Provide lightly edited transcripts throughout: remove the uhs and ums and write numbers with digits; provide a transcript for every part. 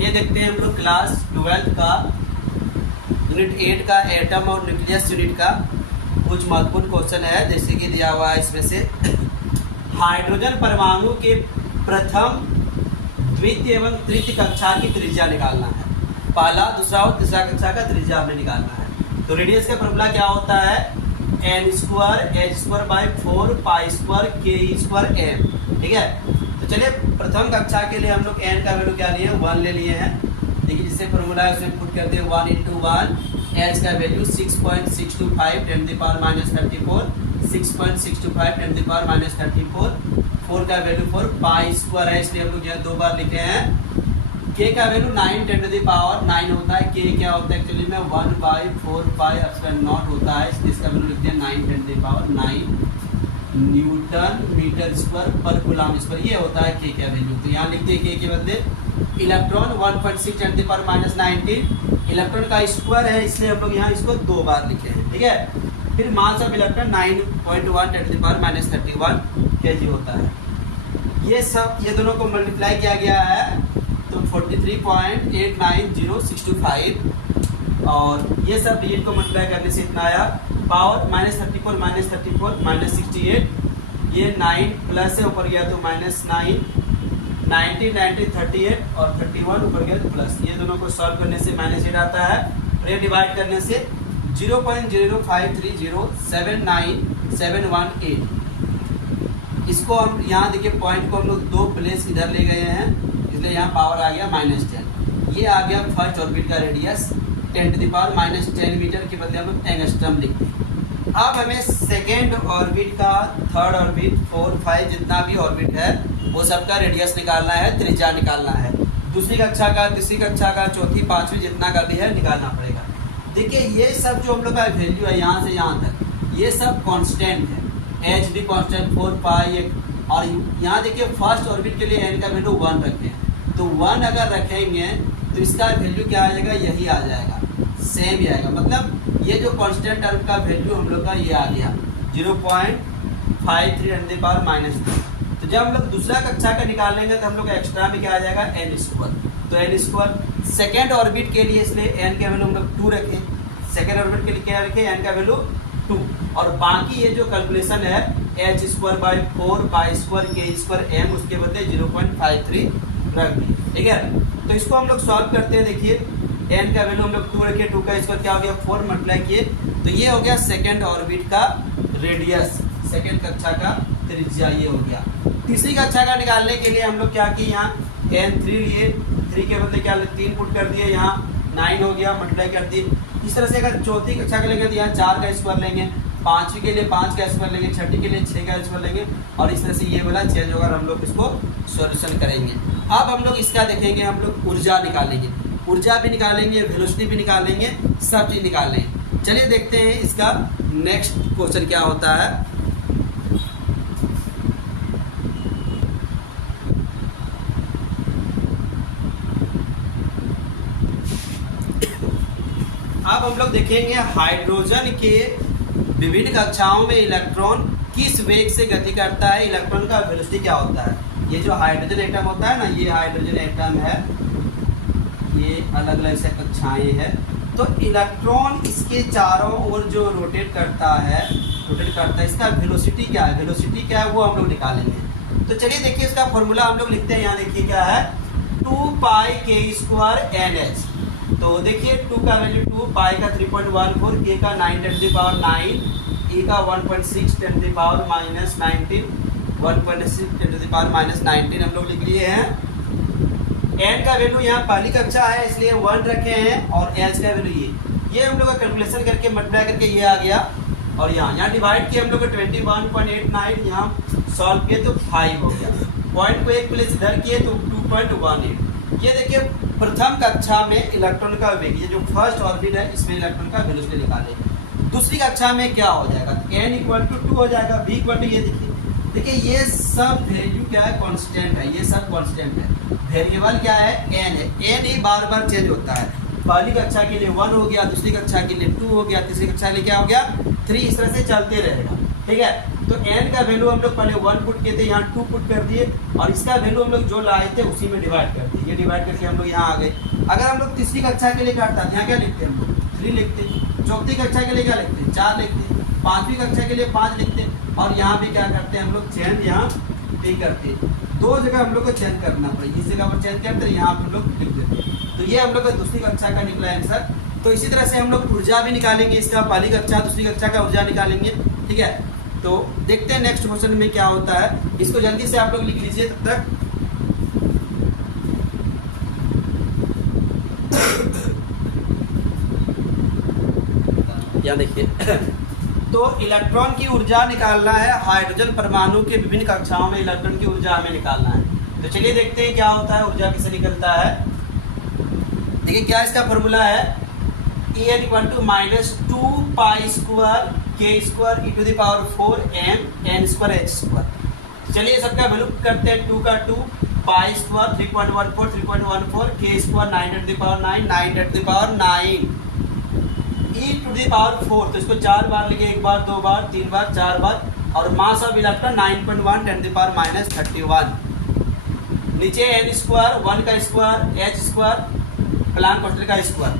चलिए देखते हैं हम लोग क्लास 12 का यूनिट 8 का एटम और न्यूक्लियस यूनिट का कुछ महत्वपूर्ण क्वेश्चन है। जैसे कि दिया हुआ है इसमें से हाइड्रोजन परमाणु के प्रथम, द्वितीय एवं तृतीय कक्षा की त्रिज्या निकालना है। पहला, दूसरा और तीसरा कक्षा का त्रिज्या हमें निकालना है। तो रेडियस का फॉर्मूला क्या होता है? n square h square by 4 pi square k square m। ठीक है, तो चलिए प्रथम कक्षा के लिए हम लोग n का वैल्यू क्या लिए हैं? 1 ले लिए हैं। देखिए जिससे फॉर्मूला है उसमें पुट करते हैं 1 × 1, h का वैल्यू 6.625 10 की पावर -34, 6.625 10 की पावर -34, 4 का वैल्यू 4, पाई स्क्वायर है इसलिए हम लोग यहाँ 2 बार लिखे हैं। k का वैल्यू 9 10 की पावर 9 होता है। k क्या होता है एक्चुअली में 1/4 पाई एप्सिलॉन नॉट होता है, इसलिए इसका वैल्यू लिखते हैं 9 10 की पावर 9 न्यूटन मीटर स्क्वायर पर कूलम स्क्वायर। ये होता है k का वैल्यू। तो यहाँ लिखते हैं k के बदले इलेक्ट्रॉन 1.6 10 की पावर -19 इलेक्ट्रॉन का स्क्वायर है, इसलिए हम लोग यहाँ इसको 2 बार लिखे हैं। ठीक है, फिर मास ऑफ इलेक्ट्रॉन 9.1 10 की पावर -31 kg होता है। ये सब ये दोनों को मल्टीप्लाई किया गया है तो 43.89065 और ये सब डिजिट को मल्टीप्लाई करने से इतना आया। पावर -34 -34 -68, ये 9 प्लस है ऊपर गया तो -9, 90 90 38 और 31 ऊपर गया तो प्लस। ये दोनों को सॉल्व करने से -8 आता है और ये डिवाइड करने से 0.053079718। इसको हम यहाँ देखिए पॉइंट को हम लोग 2 प्लेस इधर ले गए हैं, इसलिए यहाँ पावर आ गया -10। ये आ गया फर्स्ट ऑर्बिट का रेडियस 10 की पावर -10 मीटर के बदले हम लोग एंगस्ट्रम लिखते हैं। अब हमें सेकेंड ऑर्बिट का, थर्ड ऑर्बिट, 4 5 जितना भी ऑर्बिट है वो सबका रेडियस निकालना है, त्रिज्या निकालना है। दूसरी कक्षा का, तीसरी कक्षा का, चौथी पांचवी जितना का भी है निकालना पड़ेगा। देखिए ये सब जो हम लोग का वैल्यू है यहाँ से यहाँ तक, ये सब कांस्टेंट है। एच भी कांस्टेंट 4 पाई, और यहाँ देखिए फर्स्ट ऑर्बिट के लिए एन का वैल्यू 1 रखें, तो 1 अगर रखेंगे तो इसका वैल्यू क्या आ जाएगा? यही आ जाएगा, सेम ही आएगा। मतलब ये जो कांस्टेंट टर्म का वैल्यू हम लोग का ये आ गया 0.53 10 की पावर -2। तो जब हम लोग दूसरा कक्षा का निकालेंगे तो हम लोग एक्स्ट्रा में क्या आ जाएगा? n square. तो n स्क्वायर सेकेंड ऑर्बिट के लिए, इसलिए n का वैल्यू हम लोग 2 रखें। सेकेंड ऑर्बिट के लिए क्या रखें? n का वैल्यू 2। और बाकी ये जो कैलकुलेशन है h square by 4 pi square k square m, उसके बदले 0.53 रख दिए। ठीक है, तो इसको हम लोग सॉल्व करते हैं। देखिए n का वैल्यू हम लोग 2 रखे, 2 का स्क्वायर क्या हो गया? 4 मल्टीप्लाई किए तो ये हो गया सेकेंड ऑर्बिट का रेडियस, सेकेंड कक्षा का त्रिज्या ये हो गया। तीसरी कक्षा का निकालने के लिए हम लोग क्या किए? यहाँ n3 लिए, 3 के बदले क्या 3 पुट कर दिए, यहाँ 9 हो गया, मल्टीप्लाई कर दिए। इस तरह से अगर चौथी कक्षा का लेंगे तो यहाँ 4 का स्क्वायर लेंगे, पांचवी के लिए 5 का स्क्वायर लेंगे, छठी के लिए 6 का स्क्वायर लेंगे, और इस तरह से ये वाला चेंज होगा। हम लोग इसको सॉल्यूशन करेंगे। अब हम लोग इसका देखेंगे, हम लोग ऊर्जा निकालेंगे, ऊर्जा भी निकालेंगे, वेलोसिटी भी निकालेंगे, सब चीज निकालेंगे। चलिए देखते हैं इसका नेक्स्ट क्वेश्चन क्या होता है। अब हम लोग देखेंगे हाइड्रोजन के विभिन्न कक्षाओं में इलेक्ट्रॉन किस वेग से गति करता है, इलेक्ट्रॉन का वेलोसिटी क्या होता है। ये जो हाइड्रोजन एटम होता है ना, ये हाइड्रोजन एटम है, ये अलग अलग से कक्षाएं हैं। तो इलेक्ट्रॉन इसके चारों ओर जो रोटेट करता है, इसका वेलोसिटी क्या है, वेलोसिटी क्या है वो हम लोग निकालेंगे। तो चलिए देखिए इसका फॉर्मूला हम लोग लिखते हैं। यहाँ देखिए क्या है? 2 पाई k स्क्वायर NH। तो देखिए 2 का वैल्यू 2, पाई का 3.14, k का 9 10 की पावर 9, e का 1.6 10 की पावर -19, 1.6 10 की पावर -19 हम लोग लिख लिए हैं। n का वैल्यू यहाँ पहली कक्षा है इसलिए 1 रखे हैं, और h का वैल्यू ये हम लोग का कैलकुलेशन करके मल्टीप्लाई करके ये आ गया, और यहाँ डिवाइड किया हम लोग 21.89, यहाँ सॉल्व किए तो 5 हो गया। पॉइंट को एक प्लेस इधर किए तो 2.18। ये देखिए प्रथम कक्षा में इलेक्ट्रॉन का वेग, ये जो फर्स्ट ऑर्बिट है इसमें इलेक्ट्रॉन का वेलोसिटी निकालेंगे। दूसरी कक्षा में क्या हो जाएगा? n = 2 हो जाएगा, v = ये देखिए ये सब वैल्यू क्या है? कांस्टेंट है, ये सब कांस्टेंट है। वेरिएबल क्या है? n है। n ही बार बार चेंज होता है। पहली कक्षा के लिए 1 हो गया, दूसरी कक्षा के लिए 2 हो गया, तीसरी कक्षा के लिए क्या हो गया? 3, इस तरह से चलते रहेगा। ठीक है, तो n का वैल्यू हम लोग पहले 1 पुट किए थे, यहाँ 2 पुट कर दिए, और इसका वैल्यू हम लोग जो लाए थे उसी में डिवाइड कर दिए। ये डिवाइड करके हम लोग यहाँ आ गए। अगर हम लोग तीसरी कक्षा के लिए काटता है, यहाँ क्या लिखते हैं हम लोग? 3 लिखते हैं। चौथी कक्षा के लिए क्या लिखते हैं? 4 लिखते हैं। पांचवी कक्षा के लिए 5 लिखते हैं। और यहाँ भी क्या करते हैं हम लोग? चेंज यहाँ पे करते हैं। 2 जगह हम लोग को चेंज करना पड़ेगा, इस जगह पर चेंज करते हैं, यहाँ हम लोग लिख देते हैं। तो ये हम लोग का दूसरी कक्षा का निकला आंसर। तो इसी तरह से हम लोग ऊर्जा भी निकालेंगे, इसका पहली कक्षा दूसरी कक्षा का ऊर्जा निकालेंगे। ठीक है, तो देखते हैं नेक्स्ट क्वेश्चन में क्या होता है। इसको जल्दी से आप लोग लिख लीजिए तब तक। यहाँ देखिए तो इलेक्ट्रॉन की ऊर्जा निकालना है। हाइड्रोजन परमाणु के विभिन्न कक्षाओं में इलेक्ट्रॉन की ऊर्जा हमें निकालना है। तो चलिए देखते हैं क्या होता है, ऊर्जा कैसे निकलता है। देखिए क्या इसका फॉर्मूला है, En = -2 pi square k square e to the power 4 m n square h square. चलिए सबका वैल्यू करते हैं। 2 का 2 pi square 3.14 3.14 k square 9 × 9 9 × 9 e to the power 4। तो इसको 4 बार लिखे, 1 बार 2 बार 3 बार 4 बार। और मास ऑफ इलेक्ट्रॉन 9.1 × 10⁻31। नीचे n स्क्वायर 1 का square h square plan quarter का स्क्वायर,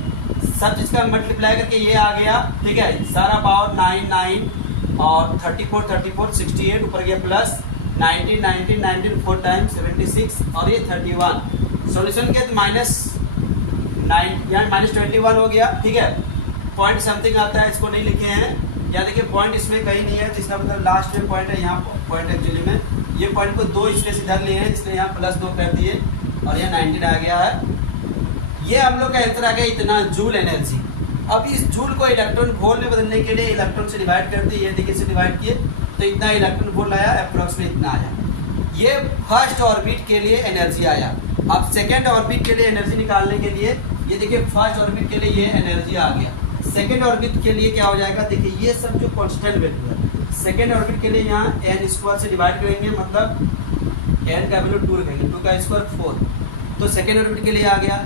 सब चीज का मल्टीप्लाई करके ये आ गया। ठीक है, सारा पावर 9 9 और 34 34 68 ऊपर गया प्लस 19 19 19 4 टाइम्स 76 और ये 31। सॉल्यूशन के -9 यहाँ -21 हो गया। ठीक है, पॉइंट समथिंग आता है, इसको नहीं लिखे हैं। या देखिए पॉइंट इसमें कहीं नहीं है, तो इसका मतलब लास्ट में पॉइंट है, यहाँ पॉइंट एक्चुअली में ये पॉइंट को 2 इसलिए इधर लिए हैं, इसलिए यहाँ +2 कर दिए और यहाँ 19 आ गया है। ये हम लोग का आंसर आ गया इतना जूल एनर्जी। अब इस जूल को इलेक्ट्रॉन वोल्ट में बदलने के लिए इलेक्ट्रॉन से डिवाइड कर दिए, ये देखिए से डिवाइड किए तो इतना इलेक्ट्रॉन वोल्ट आया, अप्रोक्सीमेट इतना आया। ये फर्स्ट ऑर्बिट के लिए एनर्जी आया। अब सेकेंड ऑर्बिट के लिए एनर्जी निकालने के लिए ये देखिए फर्स्ट ऑर्बिट के लिए ये एनर्जी आ गया। सेकेंड ऑर्बिट के लिए क्या हो जाएगा, देखिए ये सब जो कॉन्स्टेंट वैल्यू है। सेकेंड ऑर्बिट के लिए यहाँ n स्क्वायर से डिवाइड करेंगे, मतलब n का वैल्यू 2 रखेंगे, 2 का स्क्वायर 4। तो सेकेंड ऑर्बिट के लिए आ गया।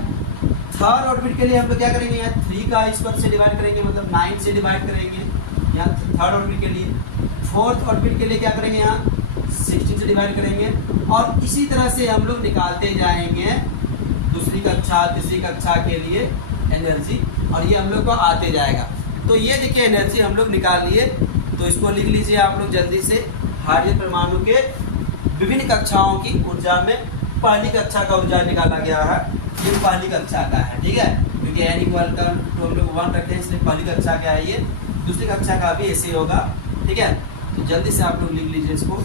थर्ड ऑर्बिट के लिए हम लोग क्या करेंगे, यहाँ 3 का स्क्वायर से डिवाइड करेंगे, मतलब 9 से डिवाइड करेंगे यहाँ थर्ड ऑर्बिट के लिए। फोर्थ ऑर्बिट के लिए क्या करेंगे, यहाँ 16 से डिवाइड करेंगे। और इसी तरह से हम लोग निकालते जाएंगे दूसरी कक्षा तीसरी कक्षा के लिए एनर्जी, और ये हम लोग को आते जाएगा। तो ये देखिए एनर्जी हम लोग निकाल लिए। तो इसको लिख लीजिए आप लोग जल्दी से। हाइड्रोजन परमाणु के विभिन्न कक्षाओं की ऊर्जा में पहली कक्षा का ऊर्जा निकाला गया है, ये पहली कक्षा का है। ठीक है, क्योंकि n = तो हम लोग 1 रखते हैं, इसलिए पहली कक्षा का है ये। दूसरी कक्षा का भी ऐसे ही होगा। ठीक है, तो जल्दी से आप लोग लिख लीजिए इसको।